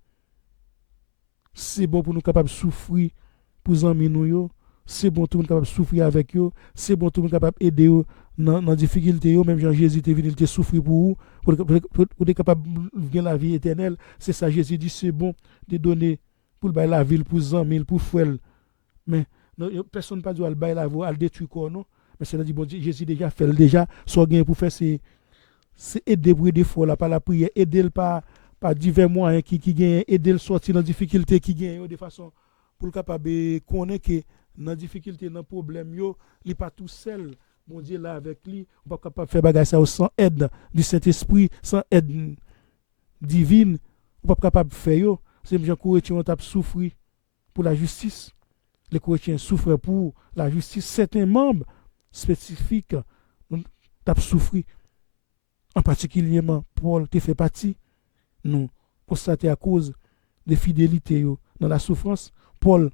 C'est bon pour nous capable souffrir pour amis nous yo, c'est bon tout le monde capable souffrir avec eux, c'est bon tout le monde capable aider eux dans difficulté yo, même Jean Jésus était venu te souffrir pour vous pour être capable de gagner la vie éternelle. C'est ça Jésus dit c'est bon de donner pour le la ville pour amis pour frère. Mais personne pas dit al bail la voix al détruire corps non, mais c'est là dit bon Jésus déjà fait déjà soit gain pour faire c'est aider pour des fois là par la prière, aider le par divers moyens qui gagne aider le sortir dans difficulté qui gagne de façon pour capable connaître que dans difficulté dans problème yo il pas tout seul mon Dieu là avec lui on pas capable faire bagage ça sans aide du Saint-Esprit sans aide divine on pas capable faire yo c'est gens chrétiens on tape souffrir pour la justice les chrétiens souffrent pour la justice certains membres spécifiques tape souffrir en particulièrement Paul te fait partie nous constater à cause de fidélité yo dans la souffrance Paul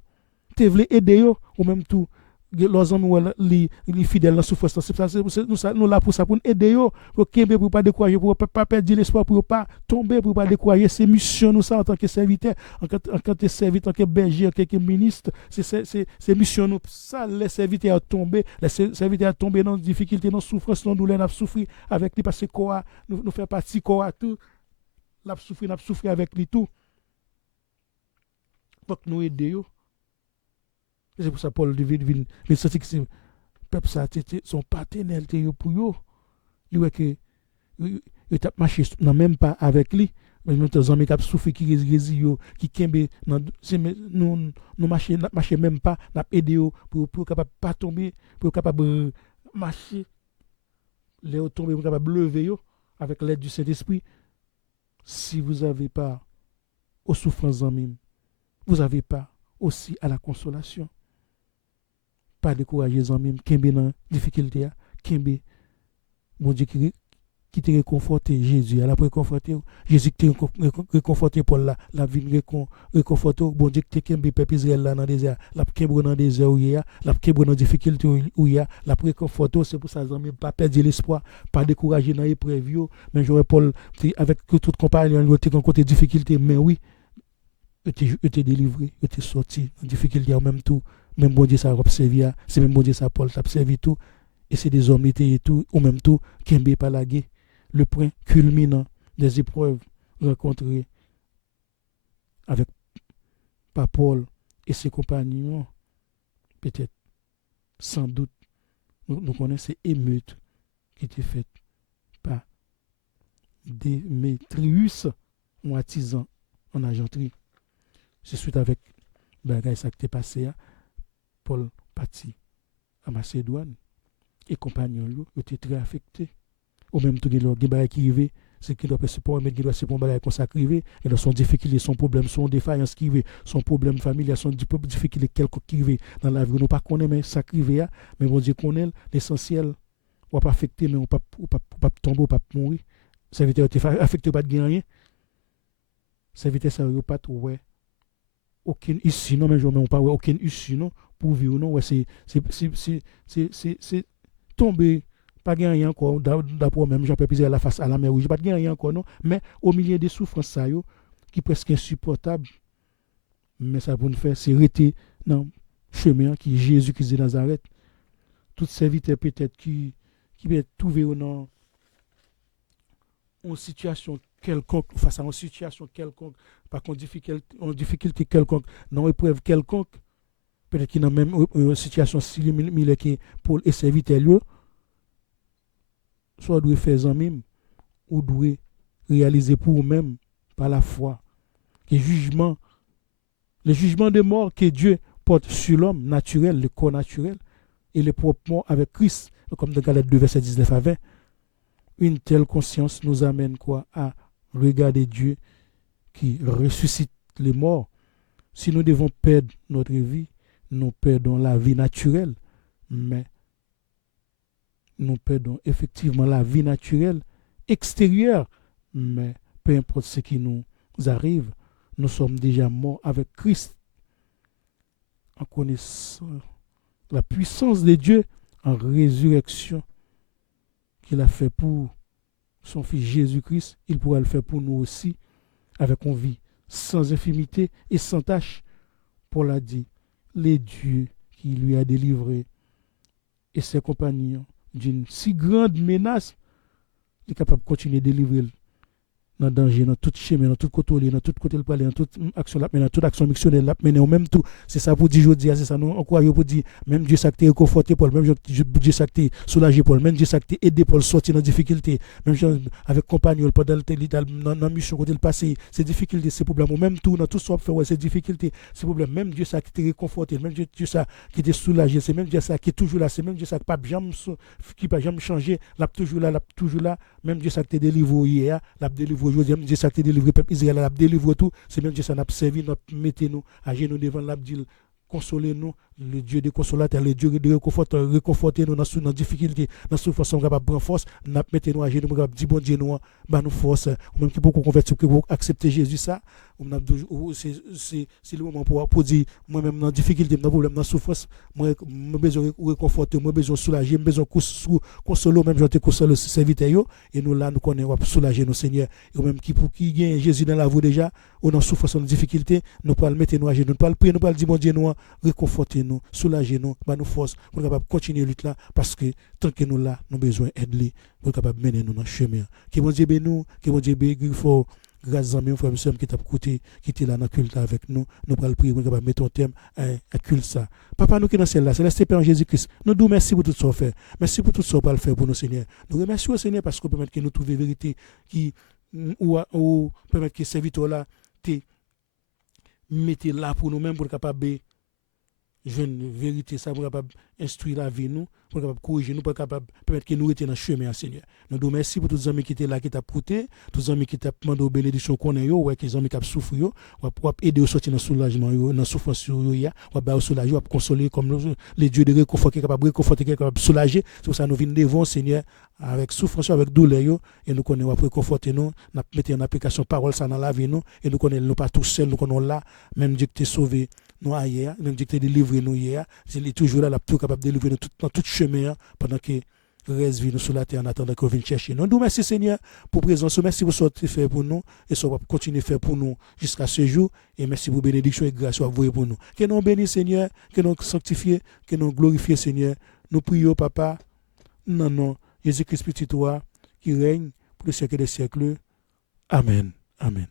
te voulait aider yo ou même tout leurs amis les fidèles dans la souffrance c'est nous là pour ça pour aider yo pour kembe pour pas décourager pour pas perdre l'espoir pour pas tomber pour pas décourager c'est mission nous ça en tant que serviteur en tant que serviteur en tant que berger en tant que ministre c'est mission nous ça les serviteurs tomber les serviteurs tomber dans difficulté dans souffrance dans douleur n'a souffrir avec lui parce que quoi nous fait partie quoi tout n'a souffrir avec lui tout faut que nous aider yo. C'est pour ça Paul devine mais c'est que c'est peuple ça son partenaire pour yo lui ouais que il t'a marché non même pas avec lui mais nous tes amis qui souffrir qui rési yo qui kembe nous marcher même pas n'a aider yo pour capable pas tomber pour capable marcher les tomber pour capable lever yo avec l'aide du Saint-Esprit. Si vous avez pas aux souffrances en même vous avez pas aussi à la consolation. Pas décourager en même, kembe dans difficulté, kembe bon Dieu qui te réconforté Jésus, elle a réconforté Jésus qui te réconforté Paul là, la vie réconforté bon Dieu qui te kembe peuple Israël là dans désert, la kembe dans désert où il y a, la kembe dans difficulté où il y a, la réconforté c'est pour ça en pas perdre l'espoir, pas décourager dans épreuve mais j'aurais Paul avec toute compagnie il était en côté difficulté mais oui était délivré, était sorti en difficulté en même tout. Même bon Dieu ça a observé, c'est même bon Dieu ça Paul t'a observé tout. Et c'est des hommes et tout, ou même tout, qui n'aiment pas la guerre. Le point culminant des épreuves rencontrées avec par Paul et ses compagnons, peut-être, sans doute, nous connaissons ces émeutes qui étaient faites par Démétrius, un artisan en argenterie. C'est suite avec bagay ça qui est passé, Paul parti à Macédoine et compagnons lui étaient très affectés. Ou même tout le bagay qui arrivé, c'est qu'il doit passer pour mettre qu'il doit se pour bagay consacré et dans son difficulté, son problème, son défaillance qui arrivé, son problème familial, son difficulté quelque qui arrivé dans la vie, nous pas connaît mais ça arrivé mais bon Dieu connaît l'essentiel ou pas affecté mais on pas tomber ou pas mourir. Serviteur était affecté pas de gagner. Serviteur ça yo pas ouais aucune issue non mais je on pas aucune issue non pour vivre non ouais c'est tomber pas gagner encore d'après même Jean Pierre la face à la mer rouge pas gagner encore non mais au milieu des souffrances ça yo qui presque insupportable mais ça pour nous faire c'est rester dans chemin qui Jésus Christ de Nazareth tout serviteur peut-être qui peut être trouvé dans une situation quelconque face à une situation quelconque par contre difficulté quelconque non épreuve quelconque peut-être qu'il y a même une situation similaire que pour les serviteurs soit doit faire en même ou doit réaliser pour eux-mêmes par la foi que le jugement de mort que Dieu porte sur l'homme naturel le corps naturel et le propre mort avec Christ comme dans Galates 2 verset 19 à 20 une telle conscience nous amène quoi à regarder Dieu qui ressuscite les morts. Si nous devons perdre notre vie, nous perdons la vie naturelle, mais nous perdons effectivement la vie naturelle extérieure, mais peu importe ce qui nous arrive, nous sommes déjà morts avec Christ en connaissant la puissance de Dieu en résurrection qu'il a fait pour son Fils Jésus-Christ. Il pourra le faire pour nous aussi, avec une vie sans infimité et sans tâche. Paul a dit, les dieux qui lui a délivré et ses compagnons d'une si grande menace, il est capable de continuer à délivrer dans le danger, dans tout chemin, dans tout côté, dans tout côté, dans toute action, dans toute action missionnaire, mais en même temps, c'est ça pour dire aujourd'hui, c'est ça nous encourager pour dire, même Dieu s'est réconforté Paul, même Dieu s'est soulagé Paul, même Dieu s'est aidé Paul sortir dans la difficulté, même avec compagnon, pendant dans la mission, quand il passe, ces difficultés, ces problèmes, ou même tout, dans tout ce qu'on fait, ces difficultés, ces problèmes, même Dieu s'est réconforté, même Dieu s'est qui est soulagé, c'est même Dieu qui est toujours là, c'est même Dieu qui n'a pas jamais changé, là, toujours là, même Dieu s'est délivré hier, l'a délivré aujourd'hui, même Dieu s'est délivré, peuple Israël l'a délivré tout, c'est même Dieu qui n'a servi, mettez-nous à genoux devant l'abdil, consolez-nous, le Dieu de consolateur, le Dieu de réconforteur, réconfortez-nous dans nos difficultés, dans nos façons de prendre force, mettez-nous à genoux, nous dire bon Dieu, nous force, ou même qui peut convertir, pour accepter Jésus, ça, c'est le moment pour dire, moi-même dans la difficulté, dans le problème, dans la souffrance, moi, j'ai besoin de réconforter, moi, j'ai besoin de soulager, j'ai besoin de consoler, même j'ai consoler le serviteur, et nous là, nous connaissons, soulager nos seigneurs, et même qui gagne Jésus dans la vie déjà, ou dans la souffrance, dans la difficulté, nous pouvons le mettre nous à genoux, nous pouvons le prier, nous pouvons le dire, bon Dieu, nous réconforter-nous, soulager-nous, nous force, pour nous capables continuer la lutte là, parce que tant que nous là, nous avons besoin d'aide, pour nous capables mener nous dans le chemin. Que bon Dieu bénisse nous, que bon Dieu bénisse nous, grâce à mes frères et sœurs qui t'a écouté, qui étaient là dans le culte avec nous, nous allons prier, nous allons mettre un thème à culte ça. Papa, nous qui dans celle-là, c'est le Père en Jésus-Christ. Nous nous merci pour tout ce qu'on fait. Merci pour tout ce qu'on va faire pour nous, Seigneur. Nous remercions au Seigneur parce qu'on permet que nous trouvions la vérité qui, ou permettre que ces serviteurs-là, mettez là pour nous-mêmes, pour être capable de jeune vérité, ça, pour capable instruire la vie, nous, pour capable corriger nous, pour capable permettre que nous étions dans le chemin, Seigneur. Nous nous merci pour tous les amis qui étaient là, qui t'ont écouté, tous les amis qui t'ont demandé aux bénédictions qu'on a eu, ouais, qui les amis qui ont souffert, pour aider à sortir dans le soulagement, dans la souffrance, on va soulager, on va consoler comme les dieux de réconfort qui sont capables de réconforter, qui sont capables de soulager. C'est pour ça que nous venons devant, Seigneur, avec souffrance, avec douleur, et nous connaissons, pour réconforter nous, nous mettons en application parole ça dans la vie, nous, et nous connaissons, nous pas tous seuls, nous connaissons là, même Dieu qui t'a sauvé. Nous hier, même Dieu qui t'a délivré nous hier, il est toujours là, tout capable de délivrer nous dans tout chemin pendant que reste vie nous sur la terre en attendant qu'on vienne chercher. Nous merci Seigneur pour présence, merci pour ce que tu fais pour nous et ce que tu continues à faire pour nous jusqu'à ce jour et merci pour bénédiction et grâce à vous pour nous. Que nous bénisse Seigneur, que nous sanctifions, que nous glorifions Seigneur. Nous prions Papa, non, Jésus-Christ petit toi qui règne pour les siècles des siècles. Amen. Amen.